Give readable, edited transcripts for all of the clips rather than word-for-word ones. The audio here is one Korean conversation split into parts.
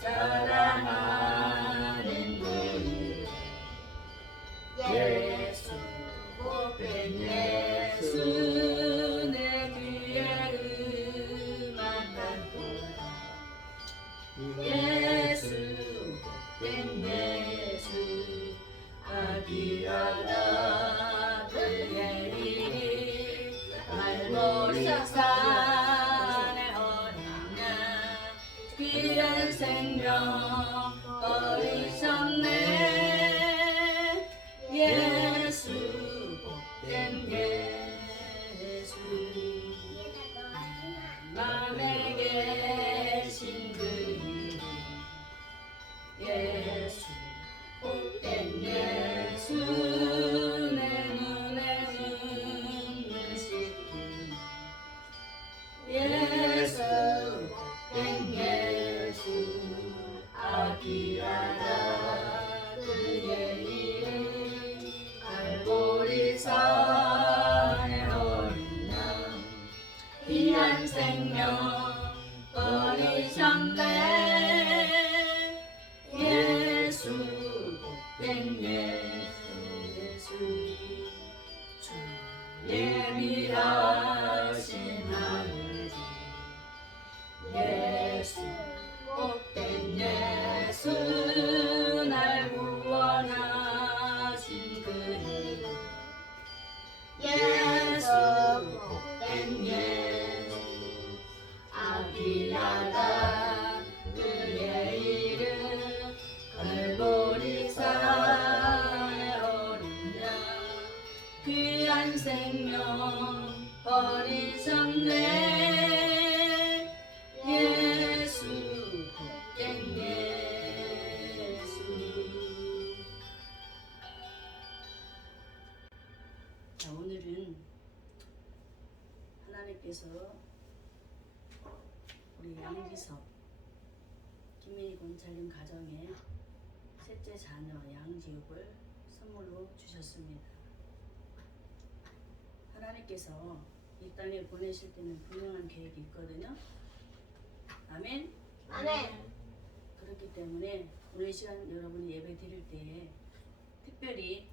사랑하는 우리 예수 복된 예수 내 귀에 음악 같도다 예수 복된 예수 아기야나 그의 이리 말머리 산에 어린 양 귀한 생명 버리셨네 예수 복된 예수 맘에 계신 그 이름 예수 복된 예수 내 눈에 눈물 씻기 예수 복된 예수 아기야나 그의 이름 갈보리 산에 어린 양 귀한 생명 버리셨네 예수 복된 예수 주 예비하신 아버지 예수 복된 예수 날 구원하신 그 이름 예수 복된 예수 아기야다 그의 이름 갈보리 산에 어린 양 귀한 생명 버리셨네 예수 복된 예수. 자, 오늘은 하나님께서 우리 양기섭 김민희 권찰님 가정에 셋째 자녀 양지욱을 선물로 주셨습니다. 하나님께서 이 땅에 보내실 때는 분명한 계획이 있거든요. 아멘? 아멘. 그렇기 때문에 오늘 시간 여러분이 예배 드릴 때에 특별히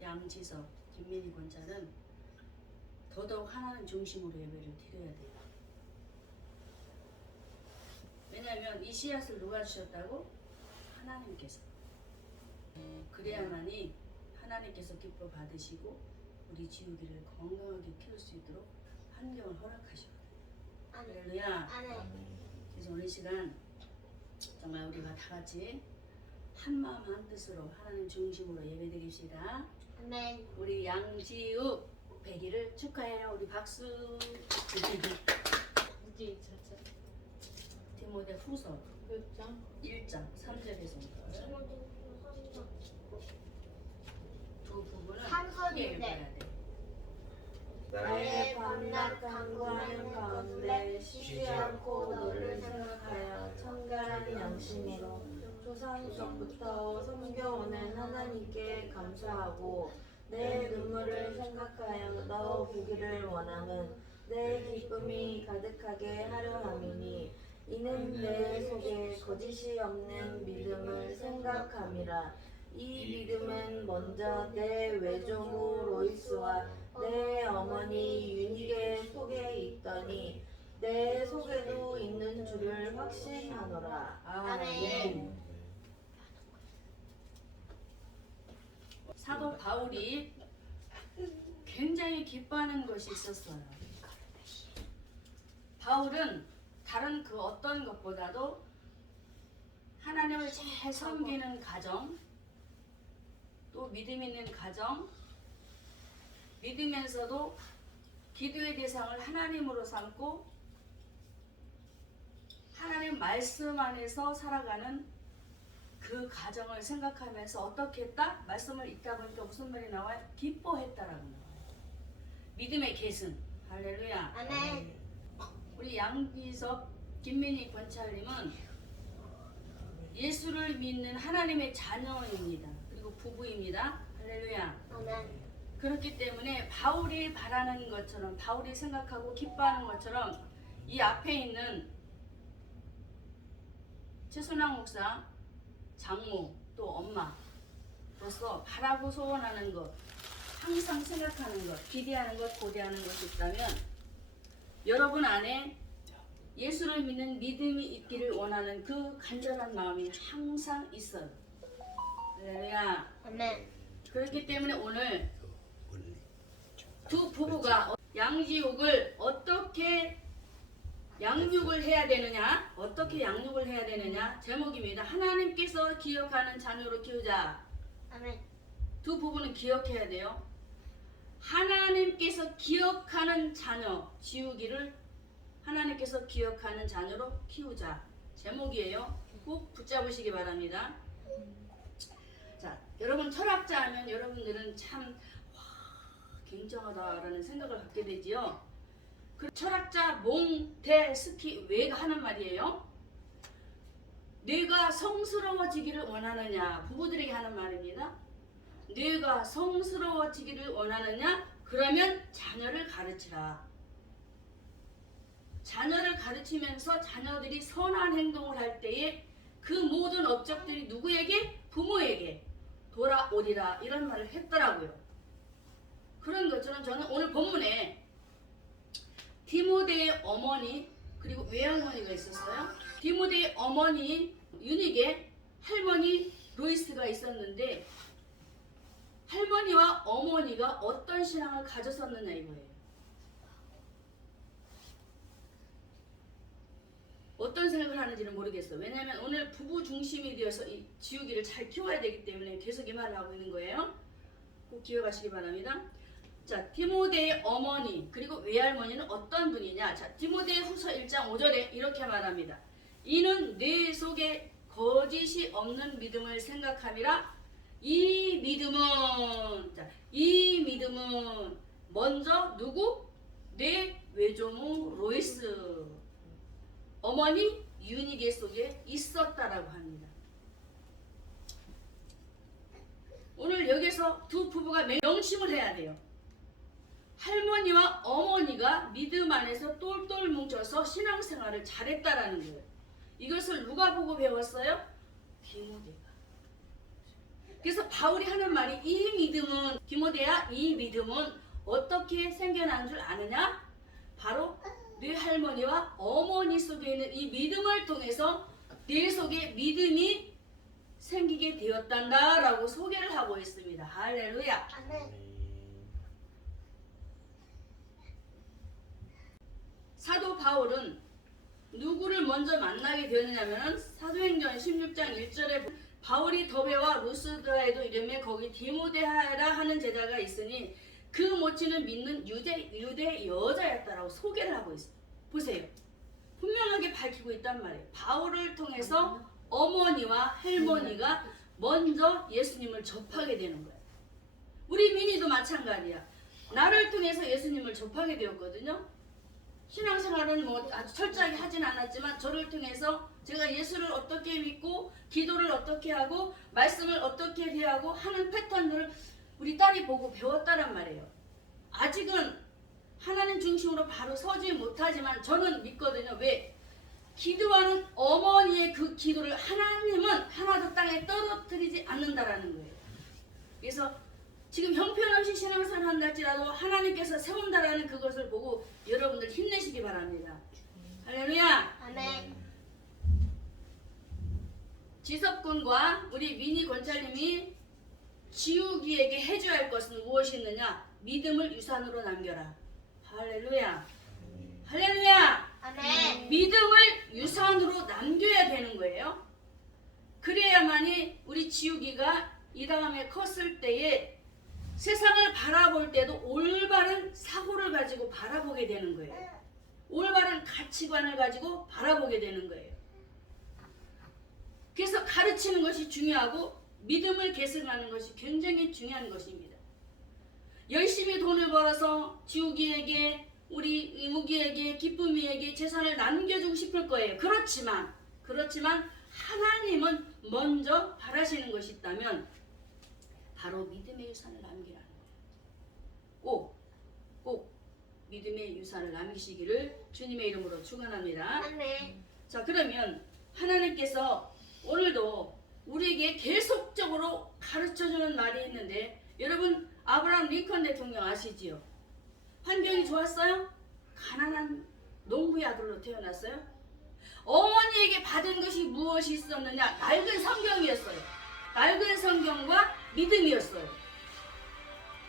양지섭, 김민희 권찰은 더더욱 하나님 중심으로 예배를 드려야 돼요. 왜냐하면 이 씨앗을 누가 주셨다고? 하나님께서. 그래야만이 하나님께서 기뻐 받으시고 우리 지우기를 건강하게 키울 수 있도록 환경을 허락하시거든요. 할렐루야. 아멘. 그래서 오늘 시간 정말 우리가 다 같이 한 마음 한 뜻으로 하나님 중심으로 예배드립시다. 아멘. 우리 양지욱 100일을 축하해요. 우리 박수. 디모데 후서 1장 3절에서 두 부분은 크게 읽어야 돼. 나의 밤낮 간구하는 가운데 쉬지 않고 너를 생각하여 청결한 양심으로 조상적부터 섬겨오는 하나님께 감사하고 내 눈물을 생각하여 너 보기를 원함은 내 기쁨이 가득하게 하려 함이니 이는 내 속에 거짓이 없는 믿음을 생각함이라. 이 믿음은 먼저 내 외조부 로이스와 내 어머니 유니게 속에 있더니 내 속에도 있는 줄을 확신하노라. 아멘. 사도 바울이 굉장히 기뻐하는 것이 있었어요. 바울은 다른 그 어떤 것보다도 하나님을 잘 섬기는 가정, 또 믿음 있는 가정, 믿으면서도 기도의 대상을 하나님으로 삼고 하나님 말씀 안에서 살아가는 그 가정을 생각하면서 어떻게 했다? 말씀을 읽다 보니까 무슨 말이 나와요? 기뻐했다라고 나와요. 믿음의 계승. 할렐루야. 아멘. 우리 양기섭 김민희 권찰님은 예수를 믿는 하나님의 자녀입니다. 그리고 부부입니다. 할렐루야. 아멘. 그렇기 때문에 바울이 바라는 것처럼, 바울이 생각하고 기뻐하는 것처럼 이 앞에 있는 최순환 목사, 장모, 또 엄마로서 바라고 소원하는 것, 항상 생각하는 것, 기대하는 것, 고대하는 것이 있다면 여러분 안에 예수를 믿는 믿음이 있기를 원하는 그 간절한 마음이 항상 있어요. 할렐루야. 아멘. 그렇기 때문에 오늘 두 부부가 양지육을 어떻게 양육을 해야 되느냐? 어떻게 양육을 해야 되느냐? 제목입니다. 하나님께서 기억하는 자녀로 키우자. 아멘. 두 부부는 기억해야 돼요. 하나님께서 기억하는 자녀, 지우기를 하나님께서 기억하는 자녀로 키우자. 제목이에요. 꼭 붙잡으시기 바랍니다. 자, 여러분 철학자 하면 여러분들은 참 굉장하다라는 생각을 갖게 되지요. 그 철학자 몽테스키웨가 하는 말이에요. 뇌가 성스러워지기를 원하느냐? 부부들에게 하는 말입니다. 뇌가 성스러워지기를 원하느냐? 그러면 자녀를 가르치라. 자녀를 가르치면서 자녀들이 선한 행동을 할 때에 그 모든 업적들이 누구에게? 부모에게 돌아오리라. 이런 말을 했더라고요. 그런 것처럼 저는 오늘 본문에 디모데의 어머니 그리고 외할머니가 있었어요. 디모데의 어머니 유닉에 할머니 로이스가 있었는데 할머니와 어머니가 어떤 신앙을 가졌었느냐 이거예요. 어떤 생각을 하는지는 모르겠어요. 왜냐하면 오늘 부부 중심이 되어서 이 지우기를 잘 키워야 되기 때문에 계속 이 말을 하고 있는 거예요. 꼭 기억하시기 바랍니다. 자, 디모데의 어머니 그리고 외할머니는 어떤 분이냐? 자, 디모데 후서 1장 5절에 이렇게 말합니다. 이는 뇌 속에 거짓이 없는 믿음을 생각함이라. 이 믿음은 이 믿음은 먼저 누구? 내 외조모 로이스 어머니 유니게 속에 있었다라고 합니다. 오늘 여기서 두 부부가 명심을 해야 돼요. 할머니와 어머니가 믿음 안에서 똘똘 뭉쳐서 신앙생활을 잘했다라는 거예요. 이것을 누가 보고 배웠어요? 디모데가. 그래서 바울이 하는 말이 이 믿음은 디모데야 이 믿음은 어떻게 생겨난 줄 아느냐? 바로 네 할머니와 어머니 속에 있는 이 믿음을 통해서 내 속에 믿음이 생기게 되었단다라고 소개를 하고 있습니다. 할렐루야. 아멘. 사도 바울은 누구를 먼저 만나게 되느냐면 사도행전 16장 1절에 바울이 더베와 루스드라에도 이름에 거기 디모데하라 하는 제자가 있으니 그 모치는 믿는 유대 여자였다라고 소개를 하고 있어요. 보세요. 분명하게 밝히고 있단 말이에요. 바울을 통해서 어머니와 할머니가 먼저 예수님을 접하게 되는 거예요. 우리 민희도 마찬가지야. 나를 통해서 예수님을 접하게 되었거든요. 신앙생활은 뭐 아주 철저하게 하진 않았지만 저를 통해서 제가 예수를 어떻게 믿고 기도를 어떻게 하고 말씀을 어떻게 대하고 하는 패턴들을 우리 딸이 보고 배웠다란 말이에요. 아직은 하나님 중심으로 바로 서지 못하지만 저는 믿거든요. 왜? 기도하는 어머니의 그 기도를 하나님은 하나도 땅에 떨어뜨리지 않는다라는 거예요. 그래서 지금 형편없이 신앙생활 한다 할지라도 하나님께서 세운다라는 그것을 보고 여러분들 힘내시기 바랍니다. 할렐루야. 아멘. 지석군과 우리 미니 권찰님이 지우기에게 해줘야 할 것은 무엇이 있느냐? 믿음을 유산으로 남겨라. 할렐루야. 할렐루야. 아멘. 믿음을 유산으로 남겨야 되는 거예요. 그래야만이 우리 지우기가 이 다음에 컸을 때에 세상을 바라볼 때도 올바른 사고를 가지고 바라보게 되는 거예요. 올바른 가치관을 가지고 바라보게 되는 거예요. 그래서 가르치는 것이 중요하고 믿음을 계승하는 것이 굉장히 중요한 것입니다. 열심히 돈을 벌어서 지우기에게 우리 이무기에게 기쁨이에게 재산을 남겨주고 싶을 거예요. 그렇지만 하나님은 먼저 바라시는 것이 있다면 바로 믿음의 유산을 남기라는 거예요. 꼭 믿음의 유산을 남기시기를 주님의 이름으로 축원합니다. 아멘. 자, 그러면 하나님께서 오늘도 우리에게 계속적으로 가르쳐주는 말이 있는데 여러분 아브라함 링컨 대통령 아시지요? 환경이 좋았어요? 가난한 농부의 아들로 태어났어요? 어머니에게 받은 것이 무엇이 있었느냐? 낡은 성경이었어요. 낡은 성경과 믿음이었어요.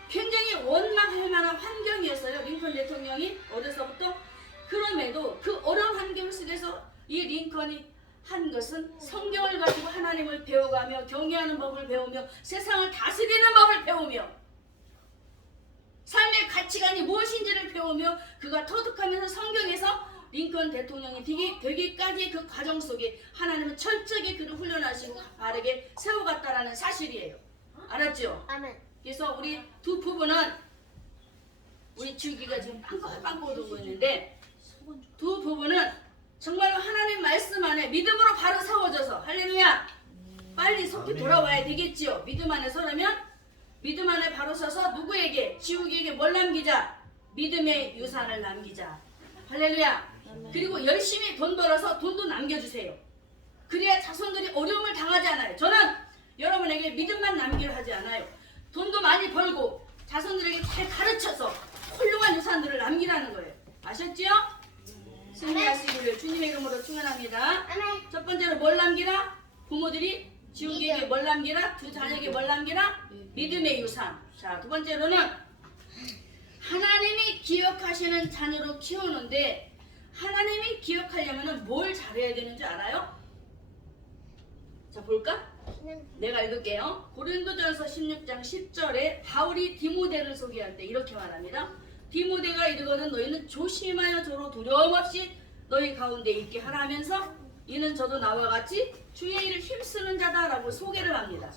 굉장히 원망할 만한 환경이었어요. 링컨 대통령이 어려서부터. 그럼에도 그 어려운 환경 속에서 이 링컨이 한 것은 성경을 가지고 하나님을 배워가며 경외하는 법을 배우며 세상을 다스리는 법을 배우며 삶의 가치관이 무엇인지를 배우며 그가 터득하면서 성경에서 링컨 대통령이 되기까지의 그 과정 속에 하나님은 철저하게 그를 훈련하시고 바르게 세워갔다라는 사실이에요. 알았죠? 아멘. 그래서 우리 두 부부는 우리 주기가 지금 빵긋빵긋 오고 있는데 두 부부는 정말로 하나님 말씀 안에 믿음으로 바로 세워져서 할렐루야 빨리 속히 돌아와야 되겠지요. 믿음 안에 서려면 믿음 안에 바로 서서 누구에게 지우기에게 뭘 남기자? 믿음의 유산을 남기자. 할렐루야. 그리고 열심히 돈 벌어서 돈도 남겨주세요. 그래야 자손들이 어려움을 당하지 않아요. 저는 여러분에게 믿음만 남기려 하지 않아요. 돈도 많이 벌고 자손들에게 잘 가르쳐서 훌륭한 유산들을 남기라는 거예요. 아셨지요? 승리하시기를 주님의 이름으로 축원합니다. 아멘. 첫 번째로 뭘 남기라? 부모들이 지우기에게 뭘 남기라? 두 자녀에게 뭘 남기라? 믿음의 유산. 자, 두 번째로는 하나님이 기억하시는 자녀로 키우는데 하나님이 기억하려면 뭘 잘해야 되는 줄 알아요? 자, 볼까? 내가 읽을게요. 고린도전서 16장 10절에 바울이 디모데를 소개할 때 이렇게 말합니다. 디모데가 이르거든 너희는 조심하여 저로 두려움 없이 너희 가운데 있게 하라 하면서 이는 저도 나와 같이 주의 일을 힘쓰는 자다라고 소개를 합니다.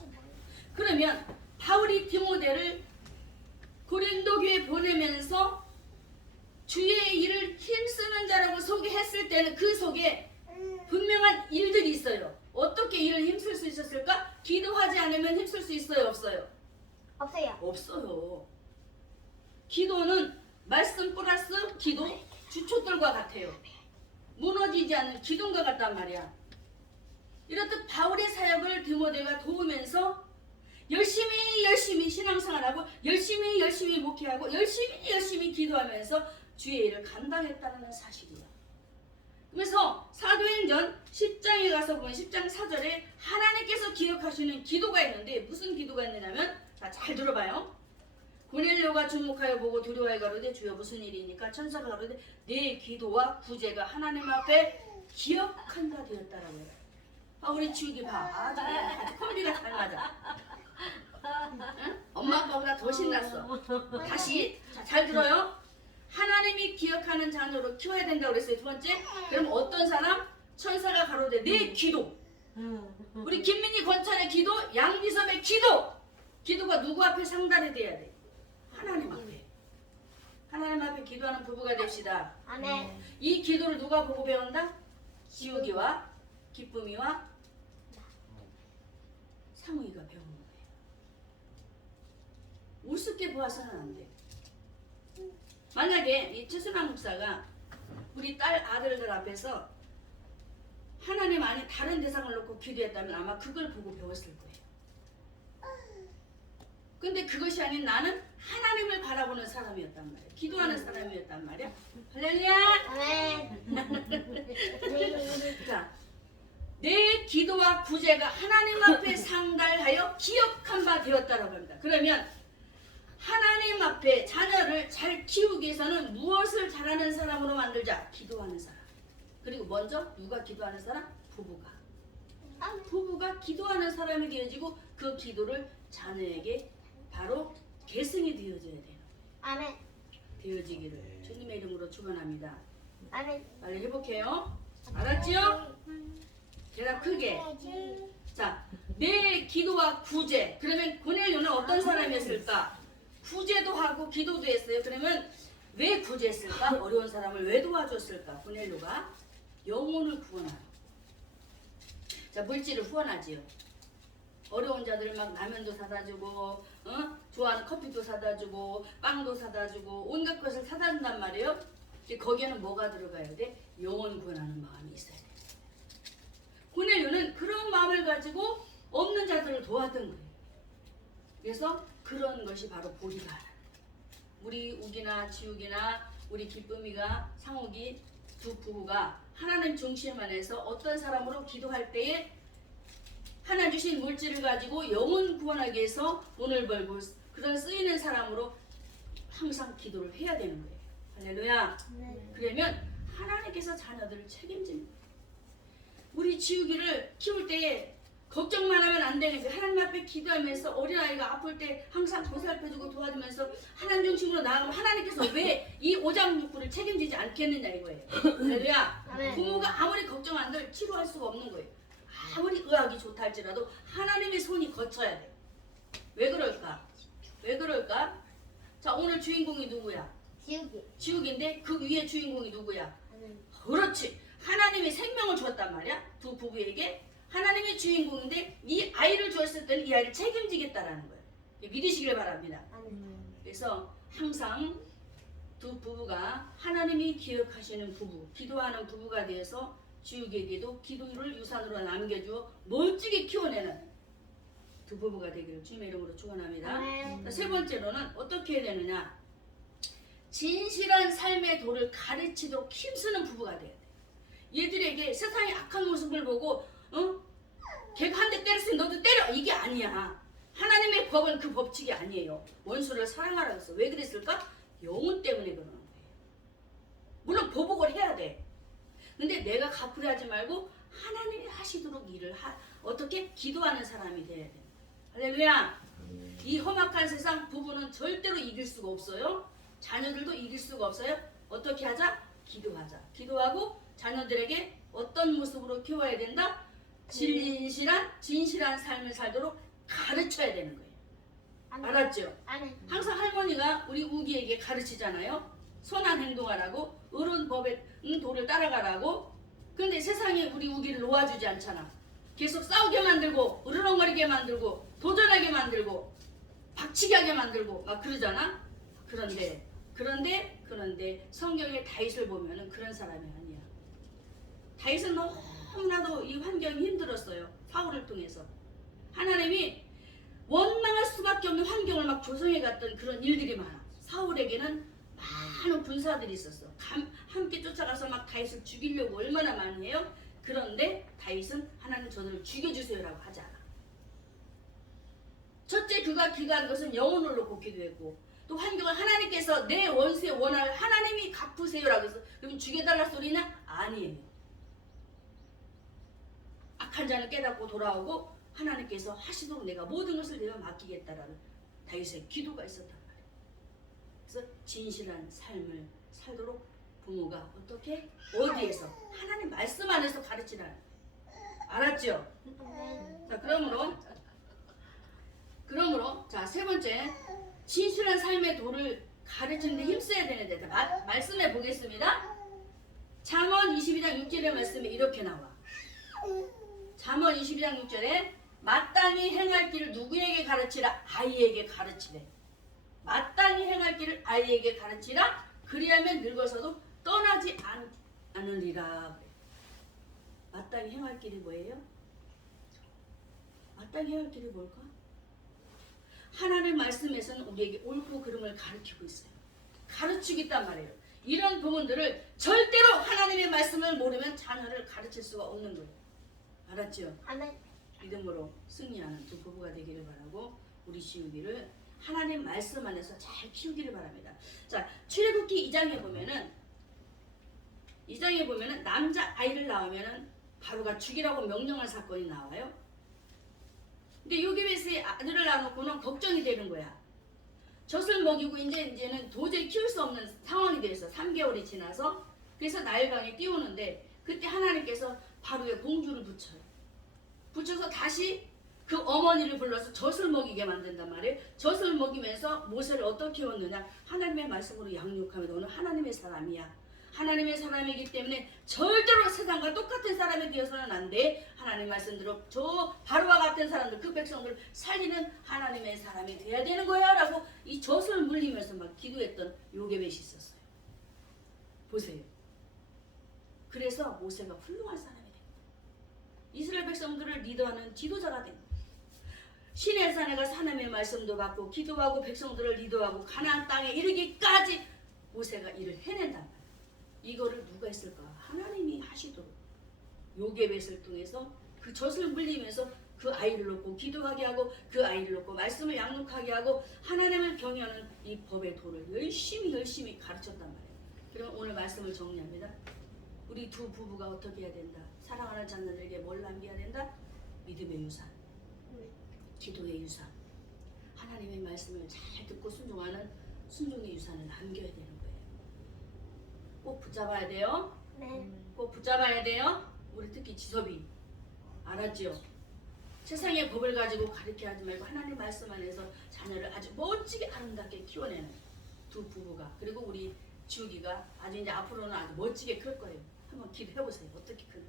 그러면 바울이 디모데를 고린도 교회에 보내면서 주의 일을 힘쓰는 자라고 소개했을 때는 그 속에 분명한 일들이 있어요. 어떻게 일을 힘쓸 수 있었을까? 기도하지 않으면 힘쓸 수 있어요? 없어요? 없어요. 없어요. 기도는 말씀 플러스 기도 주초들과 같아요. 무너지지 않는 기둥과 같단 말이야. 이렇듯 바울의 사역을 디모데가 도우면서 열심히 신앙생활하고 열심히 목회하고 열심히 기도하면서 주의 일을 감당했다는 사실이야. 그래서 사도행전 10장에 가서 보면 10장 4절에 하나님께서 기억하시는 기도가 있는데 무슨 기도가 있느냐면 자, 잘 들어봐요. 고넬료가 주목하여 보고 두려워해 가로되 주여 무슨 일이니까 천사가 가로되 내 기도와 구제가 하나님 앞에 기억한다 되었다라고 해요. 우리 지우기 봐. 아주 콤비가 잘 맞아. 응? 엄마 아빠보다 더 신났어. 다시 잘 들어요. 하나님이 기억하는 자녀로 키워야 된다고 그랬어요. 두 번째, 그럼 어떤 사람? 천사가 가로되 내 기도. 우리 김민희 권찬의 기도, 양비섭의 기도. 기도가 누구 앞에 상달이 돼야 돼? 하나님 앞에. 하나님 앞에 기도하는 부부가 됩시다. 아멘. 이 기도를 누가 보고 배운다? 지우기와 기쁨이와 상우이가 배우는 거예요. 우습게 보아서는 안 돼. 만약에 이 최순환 목사가 우리 딸 아들들 앞에서 하나님 아닌 다른 대상을 놓고 기도했다면 아마 그걸 보고 배웠을 거예요. 근데 그것이 아닌 나는 하나님을 바라보는 사람이었단 말이야. 기도하는 사람이었단 말이야. 할렐루야. 아멘. 자, 내 기도와 구제가 하나님 앞에 상달하여 기억한 바 되었다라고 합니다. 그러면 하나님 앞에 자녀를 잘 키우기 위해서는 무엇을 잘하는 사람으로 만들자? 기도하는 사람. 그리고 먼저 누가 기도하는 사람? 부부가. 부부가 기도하는 사람이 되어지고 그 기도를 자녀에게 바로 계승이 되어져야 돼요. 아멘. 되어지기를 주님의 이름으로 축원합니다. 아멘. 빨리 회복해요. 알았지요? 대답 크게. 자, 내 기도와 구제. 그러면 고넬료는 어떤 사람이었을까? 구제도 하고 기도도 했어요. 그러면 왜 구제했을까? 어려운 사람을 왜 도와줬을까? 고넬료가 영혼을 구원하러. 자, 물질을 후원하지요. 어려운 자들 막 라면도 사다 주고, 좋아하는 커피도 사다 주고, 빵도 사다 주고, 온갖 것을 사다 준단 말이에요. 거기에는 뭐가 들어가야 돼? 영혼 구원하는 마음이 있어야 돼. 고넬료는 그런 마음을 가지고 없는 자들을 도왔던 거예요. 그래서 그런 것이 바로 보디가. 우리 우기나 지욱이나 우리 기쁨이가 상욱이 두 부부가 하나님 중심 안에서 어떤 사람으로 기도할 때에 하나님 주신 물질을 가지고 영혼 구원하기 위해서 돈을 벌고 그런 쓰이는 사람으로 항상 기도를 해야 되는 거예요. 할렐루야. 그러면 하나님께서 자녀들을 책임집니다. 우리 지우기를 키울 때에 걱정만 하면 안 되겠어요. 하나님 앞에 기도하면서 어린아이가 아플 때 항상 보살펴주고 도와주면서 하나님 중심으로 나아가면 하나님께서 왜 이 오장육부를 책임지지 않겠느냐 이거예요. 할렐루야. 부모가 아무리 걱정 안 들 치료할 수가 없는 거예요. 아무리 의학이 좋다 할지라도 하나님의 손이 거쳐야 돼. 왜 그럴까? 왜 그럴까? 자, 오늘 주인공이 누구야? 지우기. 지욱인데 그 위에 주인공이 누구야? 하나님. 그렇지. 하나님이 생명을 주었단 말이야. 두 부부에게. 하나님이 주인공인데 이 아이를 주었을 때는 이 아이를 책임지겠다라는 거예요. 믿으시길 바랍니다. 그래서 항상 두 부부가 하나님이 기억하시는 부부, 기도하는 부부가 되어서 지욱에게도 기도를 유산으로 남겨주어 멋지게 키워내는 두 부부가 되기를 주님의 이름으로 축원합니다. 세 번째로는 어떻게 해야 되느냐? 진실한 삶의 도를 가르치도록 힘쓰는 부부가 돼야 돼. 얘들에게 세상의 악한 모습을 보고 걔가 한 대 때렸으니 너도 때려 이게 아니야. 하나님의 법은 그 법칙이 아니에요. 원수를 사랑하라고 했어. 왜 그랬을까? 영혼 때문에 그러는 거예요. 물론 보복을 해야 돼. 근데 내가 갚으려 하지 말고 하나님이 하시도록 일을 어떻게 기도하는 사람이 돼야 돼. 할렐루야. 이 험악한 세상 부부는 절대로 이길 수가 없어요. 자녀들도 이길 수가 없어요. 어떻게 하자? 기도하자. 기도하고 자녀들에게 어떤 모습으로 키워야 된다? 진실한 삶을 살도록 가르쳐야 되는 거예요. 알았죠? 항상 할머니가 우리 우기에게 가르치잖아요. 선한 행동하라고, 옳은 법의 도를 따라가라고. 근데 세상에 우리 우기를 놓아주지 않잖아. 계속 싸우게 만들고, 으르렁거리게 만들고, 도전하게 만들고, 박치게 하게 만들고 막 그러잖아. 그런데 성경의 다윗을 보면은 그런 사람이 아니야. 다윗은 너무나도 이 환경이 힘들었어요. 사울을 통해서. 하나님이 원망할 수밖에 없는 환경을 막 조성해 갔던 그런 일들이 많아. 사울에게는 많은 군사들이 있었어. 함께 쫓아가서 막 다윗을 죽이려고 얼마나 많이 해요. 그런데 다윗은 하나님 저들을 죽여주세요라고 하지 않아. 첫째 그가 기도한 것은 영혼을 놓고 기도했고 또 환경을 하나님께서 내 원수의 원한을 하나님이 갚으세요라고 해서 그럼 죽여달라 소리냐? 아니에요. 악한 자는 깨닫고 돌아오고 하나님께서 하시도록 내가 모든 것을 내가 맡기겠다라는 다윗의 기도가 있었단 말이에요. 그래서 진실한 삶을 살도록 부모가 어떻게? 어디에서? 하나님 말씀 안에서 가르치라는 거예요. 알았죠? 자, 그러므로 자, 세 번째 진실한 삶의 도를 가르치는 데 힘써야 되는데 말씀해 보겠습니다. 잠언 22장 6절의 말씀에 이렇게 나와. 잠언 22장 6절에 마땅히 행할 길을 누구에게 가르치라? 아이에게 가르치래. 마땅히 행할 길을 아이에게 가르치라. 그리하면 늙어서도 떠나지 않으리라. 마땅히 행할 길이 뭐예요? 마땅히 행할 길이 뭘까? 하나님 말씀에서는 우리에게 옳고 그름을 가르치고 있어요. 가르치고 있단 말이에요. 이런 부분들을 절대로 하나님의 말씀을 모르면 자녀를 가르칠 수가 없는 거예요. 알았죠? 아멘. 믿음으로 승리하는 두 부부가 되기를 바라고 우리 지우기를 하나님 말씀 안에서 잘 키우기를 바랍니다. 자, 출애굽기 2장에 보면은 남자 아이를 낳으면은 바로가 죽이라고 명령한 사건이 나와요. 근데 요게베스의 아들을 낳아놓고는 걱정이 되는 거야. 젖을 먹이고 이제는 도저히 키울 수 없는 상황이 되었어. 3개월이 지나서. 그래서 나일강에 띄우는데 그때 하나님께서 바로의 공주를 붙여서 다시 그 어머니를 불러서 젖을 먹이게 만든단 말이에요. 젖을 먹이면서 모세를 어떻게 키웠느냐? 하나님의 말씀으로 양육하며 너는 하나님의 사람이야. 하나님의 사람이기 때문에 절대로 세상과 똑같은 사람이 되어서는 안 돼. 하나님 말씀대로 저 바로와 같은 사람들, 그 백성들을 살리는 하나님의 사람이 돼야 되는 거야 라고 이 젖을 물리면서 막 기도했던 요게벳이 있었어요. 보세요. 그래서 모세가 훌륭한 사람이 된 거예요. 이스라엘 백성들을 리더하는 지도자가 된 거예요. 시내 산에 가 하나님의 말씀도 받고 기도하고 백성들을 리더하고 가나안 땅에 이르기까지 모세가 일을 해낸단 말이에요. 이거를 누가 했을까? 하나님이 하시도록 요게벳을 통해서 그 젖을 물리면서 그 아이를 놓고 기도하게 하고 그 아이를 놓고 말씀을 양육하게 하고 하나님을 경외하는 이 법의 도를 열심히 가르쳤단 말이에요. 그럼 오늘 말씀을 정리합니다. 우리 두 부부가 어떻게 해야 된다? 사랑하는 자녀들에게 뭘 남겨야 된다? 믿음의 유산, 기도의 유산, 하나님의 말씀을 잘 듣고 순종하는 순종의 유산을 남겨야 되는 거예요. 꼭 붙잡아야 돼요. 네. 꼭 붙잡아야 돼요. 우리 특히 지섭이 알았죠? 세상의 법을 가지고 가르쳐 하지 말고 하나님 말씀 안에서 자녀를 아주 멋지게 아름답게 키워내는 두 부부가, 그리고 우리 지우기가 아주 이제 앞으로는 아주 멋지게 클 거예요. 한번 기도해 보세요. 어떻게 크나.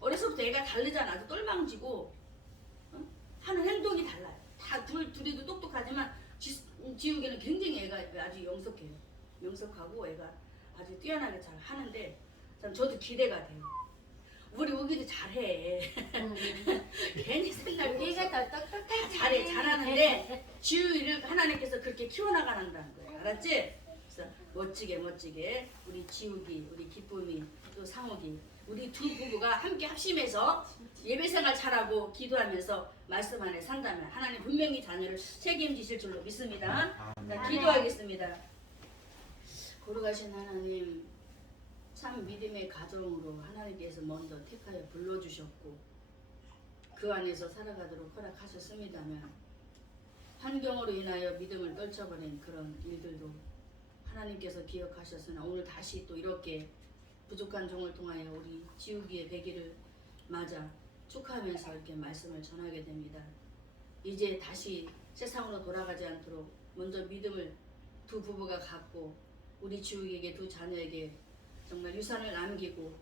어려서부터 애가 다르잖아. 아주 똘망지고 하는 행동이 달라요. 다 둘이도 똑똑하지만 지우기는 굉장히 애가 아주 영석해요. 영석하고 애가 아주 뛰어나게 잘 하는데 저도 기대가 돼요. 우리 우기도 잘해. 괜히 생각 우리가 더 똑똑하지. 잘해, 잘하는데 지우이를 하나님께서 그렇게 키워나가는다는 거예요. 알았지? 그래서 멋지게 우리 지우기, 우리 기쁨이, 또 상욱이, 우리 두 부부가 함께 합심해서 예배생활 잘하고 기도하면서 말씀 안에 산다면 하나님 분명히 자녀를 책임지실 줄로 믿습니다. 자, 기도하겠습니다. 거룩하신 하나님, 참 믿음의 가정으로 하나님께서 먼저 택하여 불러주셨고 그 안에서 살아가도록 허락하셨습니다만 환경으로 인하여 믿음을 떨쳐버린 그런 일들도 하나님께서 기억하셨으나 오늘 다시 또 이렇게 부족한 종을 통하여 우리 지우기의 100일을 맞아 축하하면서 이렇게 말씀을 전하게 됩니다. 이제 다시 세상으로 돌아가지 않도록 먼저 믿음을 두 부부가 갖고 우리 지우기에게, 두 자녀에게 정말 유산을 남기고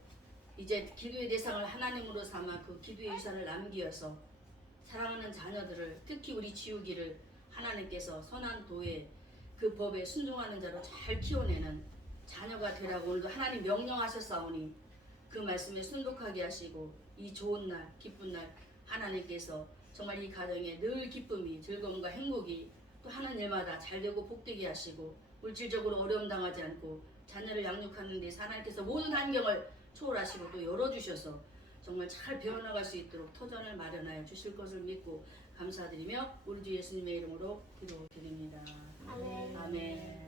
이제 기도의 대상을 하나님으로 삼아 그 기도의 유산을 남기어서 사랑하는 자녀들을, 특히 우리 지우기를 하나님께서 선한 도에 그 법에 순종하는 자로 잘 키워내는 자녀가 되라고 오늘도 하나님 명령하셨사오니 그 말씀에 순독하게 하시고 이 좋은 날, 기쁜 날 하나님께서 정말 이 가정에 늘 기쁨이, 즐거움과 행복이 또 하는 일마다 잘되고 복되게 하시고 물질적으로 어려움 당하지 않고 자녀를 양육하는 데 하나님께서 모든 환경을 초월하시고 또 열어주셔서 정말 잘 배워나갈 수 있도록 터전을 마련하여 주실 것을 믿고 감사드리며 우리 주 예수님의 이름으로 기도드립니다. 아멘. 아멘.